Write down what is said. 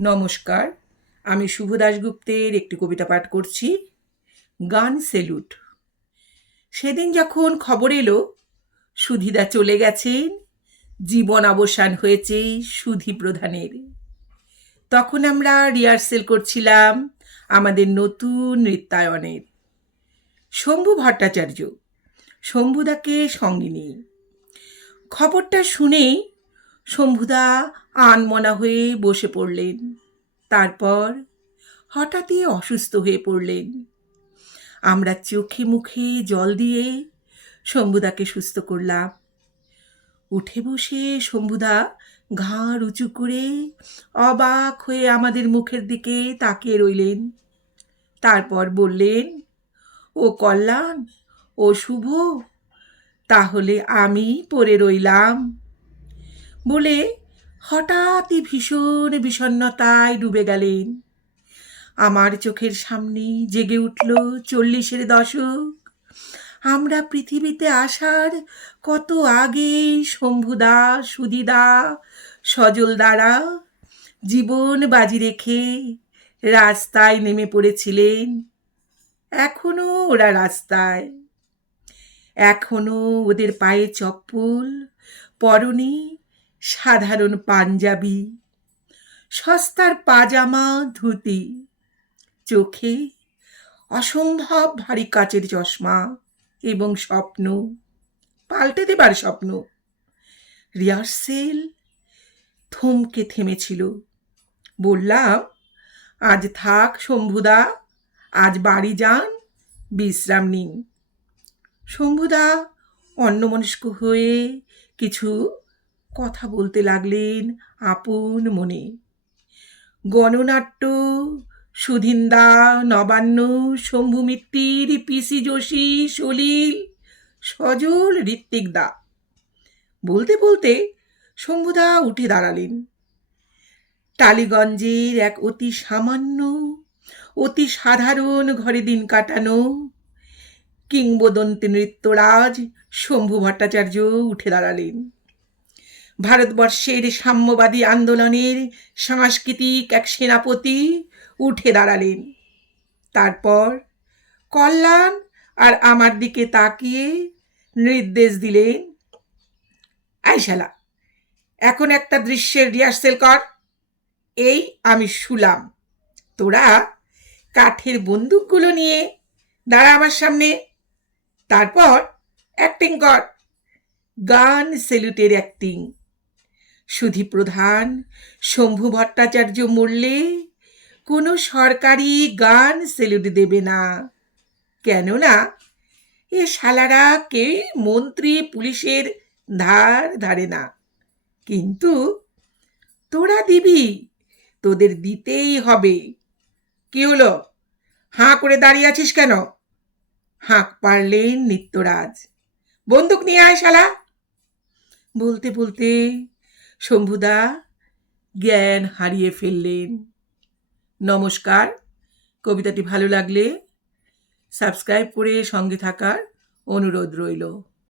নমস্কার, আমি শুভ দাশগুপ্তের একটি কবিতা পাঠ করছি, গান সেলুট। সেদিন যখন খবর এলো, সুধিদা চলে গেছেন, জীবন অবসান হয়েছে সুধি প্রধানের। তখন আমরা রিহার্সেল করছিলাম আমাদের নতুন নৃত্যায়নের। শম্ভু ভট্টাচার্য, শম্ভুদাকে সঙ্গে নিয়ে। খবরটা শুনেই শম্ভুদা আনমনা হয়ে বসে পড়লেন। তারপর হঠাৎই অসুস্থ হয়ে পড়লেন। আমরা চোখে মুখে জল দিয়ে শম্ভুদাকে সুস্থ করলাম। উঠে বসে শম্ভুদা ঘাড় উঁচু করে অবাক হয়ে আমাদের মুখের দিকে তাকিয়ে রইলেন। তারপর বললেন, ও কল্যাণ, ও শুভ, তাহলে আমি পড়ে রইলাম। বলে হঠাৎই ভীষণ বিষণ্ণতায় ডুবে গেলেন। আমার চোখের সামনে জেগে উঠল চল্লিশের দশক। আমরা পৃথিবীতে আসার কত আগে শম্ভুদা সুদিদা সজল দ্বারা জীবন বাজি রেখে রাস্তায় নেমে পড়েছিলেন। এখনও ওরা রাস্তায়। এখনও ওদের পায়ে চপ্পল পরনে সাধারণ পাঞ্জাবি, সস্তার পাজামা ধুতি, চোখে অসম্ভব ভারী কাচের চশমা এবং স্বপ্ন, পাল্টে দেবার স্বপ্ন। রিহার্সেল থমকে থেমেছিল। বললাম, আজ থাক শম্ভুদা, আজ বাড়ি যান, বিশ্রাম নিন। শম্ভুদা অন্যমনস্ক হয়ে কিছু কথা বলতে লাগলেন আপন মনে। গণনাট্য, সুধিন্দা, নবান্ন, শম্ভু মিত্তির, পিসি যোশী, সলিল, সজল, ঋত্বিক দা। বলতে বলতে শম্ভুদা উঠে দাঁড়ালেন। টালিগঞ্জের এক অতি সামান্য, অতি সাধারণ ঘরে দিন কাটানো কিংবদন্তি নৃত্যরাজ শম্ভু ভট্টাচার্য উঠে দাঁড়ালেন। ভারতবর্ষের সাম্যবাদী আন্দোলনের সাংস্কৃতিক এক সেনাপতি উঠে দাঁড়ালেন। তারপর কল্যাণ আর আমার দিকে তাকিয়ে নির্দেশ দিলেন আইশালা এখন একটা দৃশ্যের রিহার্সেল কর। এই আমি শুলাম। তোরা কাঠের বন্দুকগুলো নিয়ে দাঁড়া আমার সামনে। তারপর অ্যাক্টিং কর। গান সেলুটের অ্যাক্টিং সুধি প্রধান, শম্ভু ভট্টাচার্য মরলে কোনো সরকারি গান সেলুট দেবে না। কেননা এ শালারা কে মন্ত্রী পুলিশের ধার ধারে না। কিন্তু তোরা দিবি, তোদের দিতেই হবে। কি হলো? হাঁ করে দাঁড়িয়ে আছিস কেন? হাঁক পারলেন নিত্যরাজ। বন্দুক নিয়ে আয় শালা। বলতে বলতে শম্ভুদা জ্ঞান হারিয়ে ফেললেন। নমস্কার কবিতাটি ভালো লাগলে সাবস্ক্রাইব করে সঙ্গে থাকার অনুরোধ রইল।